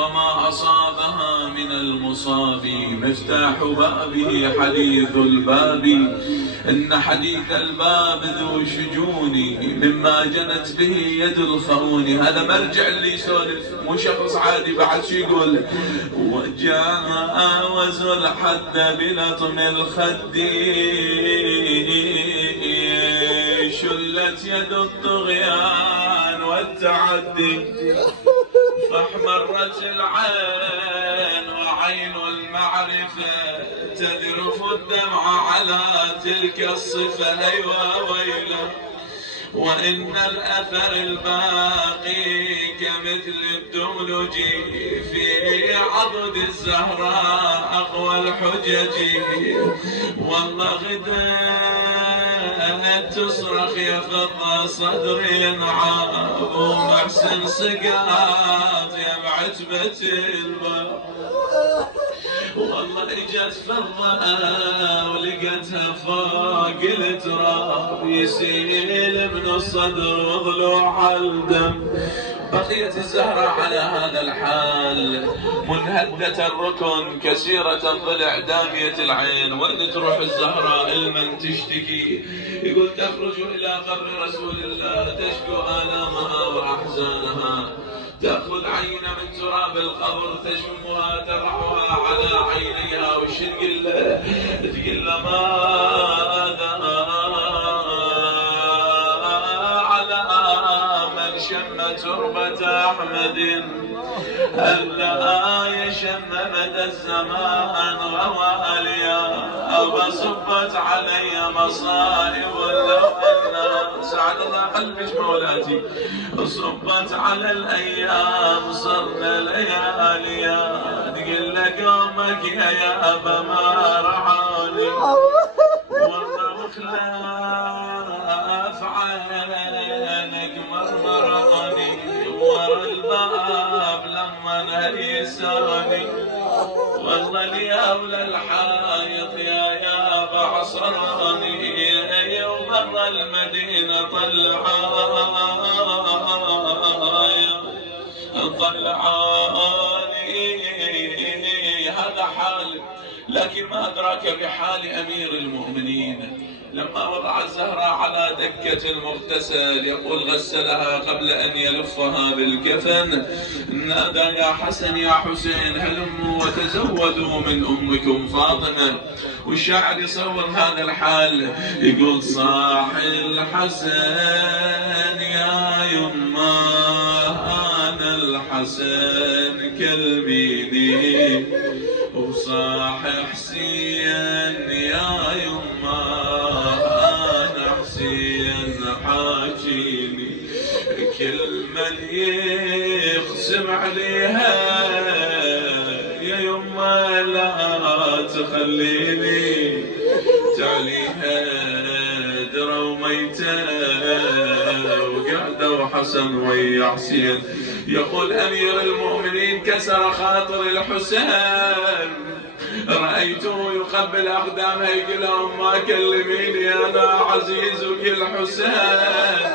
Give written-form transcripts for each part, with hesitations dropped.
وما أصابها من المصاب. مفتاح بابه حديث الباب، إن حديث الباب ذو شجون مما جنت به يد الخون. هذا مرجع اللي يسولف، مو شخص عادي. بعد شو يقول؟ وجاوزوا الحد بلطم الخد، شلت يد الطغيان والتعدي، فاحمرت العين وعين المعرفة تذرف الدمع على تلك الصفة. أيوة ويله، وإن الأثر الباقي كمثل الدملج في عضد الزهراء أقوى الحجج. والله غدا تصرخ يا فضة صدري ينعاب، ومحسن سقاط يا بعتبة الباب. والله اجت فضة ولقتها فوق التراب، يسيل من الصدر وضلوع الدم. بقيت الزهرة على هذا الحال، منهدة الركن كسيرة الضلع دامية العين. وين تروح الزهرة المن تشتكي؟ يقول تخرج إلى قبر رسول الله تشكو آلامها وأحزانها، تأخذ عينة من تراب القبر تشمها تضعها على عينيها. وش تقول له؟ تقول له ماذا على من شم تربة أحمد، ألا يشم مدى الزمان وواليا، أو صبت علي مصائب لو أن سعد الله قلبك مولاتي، صبت على الأيام صرنا لياليا. تقول لك يومك يا أبا ما رعاني، والله خلاف عينك مرمراني، ورا الباب لما نهيساني. والله لي أولى الحايط يا بعصراني، يوم مر المدينة طلعاني. هذا حال، لكن ما أدراك بحال أمير المؤمنين لما وضع الزهرة على دكة المغتسل. يقول غسلها قبل أن يلفها بالكفن، نادى يا حسن يا حسين هلموا وتزودوا من أمكم فاطمة. والشاعر يصور هذا الحال، يقول صاح الحسن يا يما أنا الحسن كلبيني، وصاح حسين يا يما أنا حسين حاجيني. كل من يقسم عليها يا يما لا تخليني، تعليها درى وميتة وقعدوا حسن ويا حسين. يقول أمير المؤمنين كسر خاطر الحسين، رأيته يقبل أقدامها يقول لهم ما كلميني أنا عزيزك الحسين.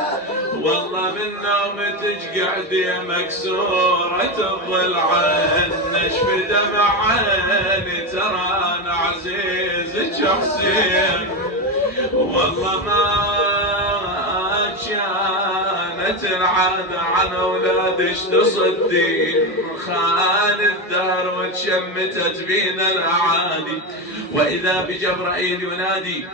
والله من نومتك قعدي مكسورة الضلعين، نشف دمع عيني ترى أنا عزيزك حسين. والله ما كانت العادة عن أولادش تصدين، خان الدهر وتشمتت بينا الأعادي. وإذا بجبرائيل ينادي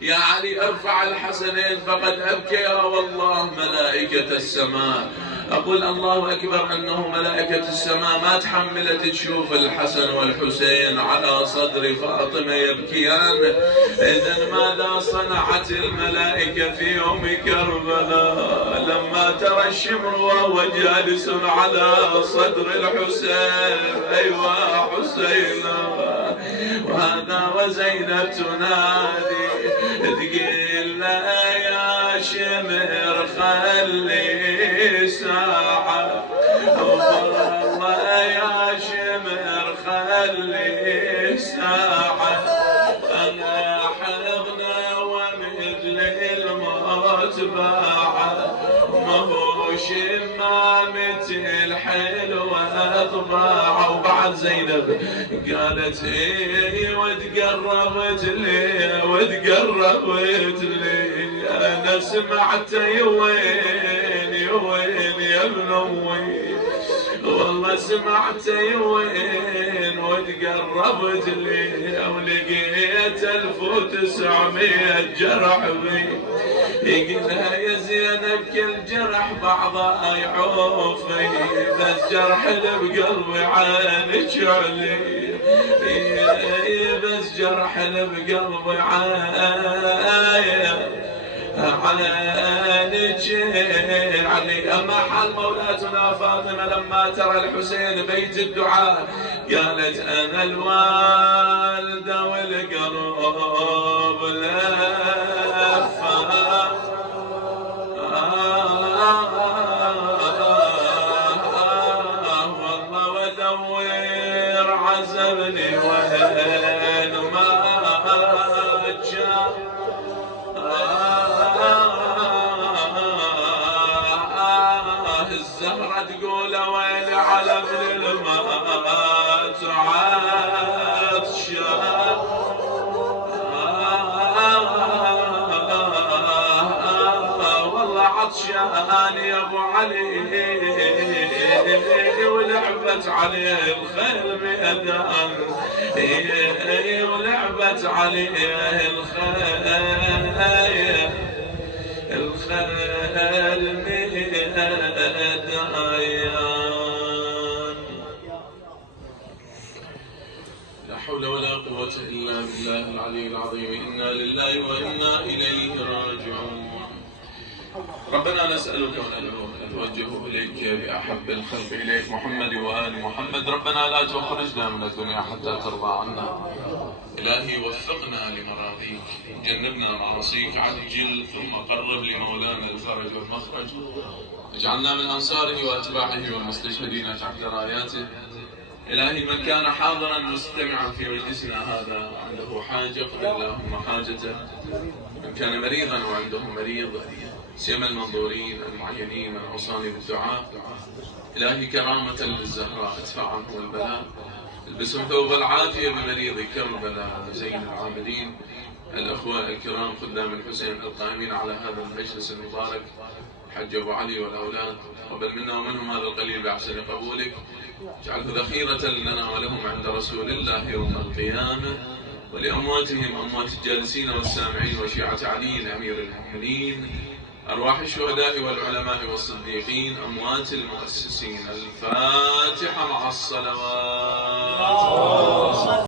يا علي ارفع الحسنين فقد أبكيا والله ملائكة السماء. أقول الله أكبر أنه ملائكة السماء ما تحملت تشوف الحسن والحسين على صدر فاطمة يبكيان. إذن ماذا صنعت الملائكة في يوم كربلاء لما ترى الشمر وهو جالس على صدر الحسين؟ أيوة حسينا. وهذا وزينب تنادي تقول لا يا شمر خلي ساعة، والله يا شمر خلي ساعة، أنا حضنا ومثل الموت باعة، ما هو شمامتي الحلوة ضباع وبعد زينب قالت ايه وتقربت لي انا سمعت يوين يا ابن امي والله سمعت يوين وتقربت لي ولقيت 1900 جرح بي يقولها يا زينب كل جرح بعضها يعوفي بس جرح اللي بقلبي عينك علي بس جرح اللي بقلبي عينك علي. أما حال مولاتنا فاطمة لما ترى الحسين بيت الدعاء قالت أنا الوالدة والقلب لفة والله ودور عزبني وين ما جاء الزهرة تقول ويلي على ابن المات عطشان والله عطشان يا ابو علي ولعبت عليه الخيل ميدان ولعبت عليه الخيل لا حول ولا قوة إلا بالله العلي العظيم. إنا لله وإنا إليه راجعون. ربنا نسألك ونتوجه إليك بأحب الخلق إليك محمد وآل محمد. ربنا لا تخرجنا من الدنيا حتى ترضى عنا. إلهي وفقنا لمراضيك جنبنا معاصيك عجل ثم قرب لمولانا الفرج والمخرج. اجعلنا من أنصاره وأتباعه والمستشهدين تحت راياته. إلهي من كان حاضرا مستمعا في مجلسنا هذا عنده حاجة اقضي اللهم حاجته. من كان مريضا وعنده مريض سيما المنظورين المعينين العصاني بالدعاء. إلهي كرامة للزهراء ادفع عنه البلاء. البسهم ثوب العافية بمريض كربلاء زين العابدين. الأخوة الكرام خدام الحسين القائمين على هذا المجلس المبارك حج أبو علي والأولاد قبل منا ومنهم هذا القليل بأحسن قبولك. اجعله ذخيرة لنا ولهم عند رسول الله يوم القيامة ولأمواتهم أموات الجالسين والسامعين وشيعة علي أمير المؤمنين أرواح الشهداء والعلماء والصديقين أموات المؤسسين. الفاتحة مع الصلوات.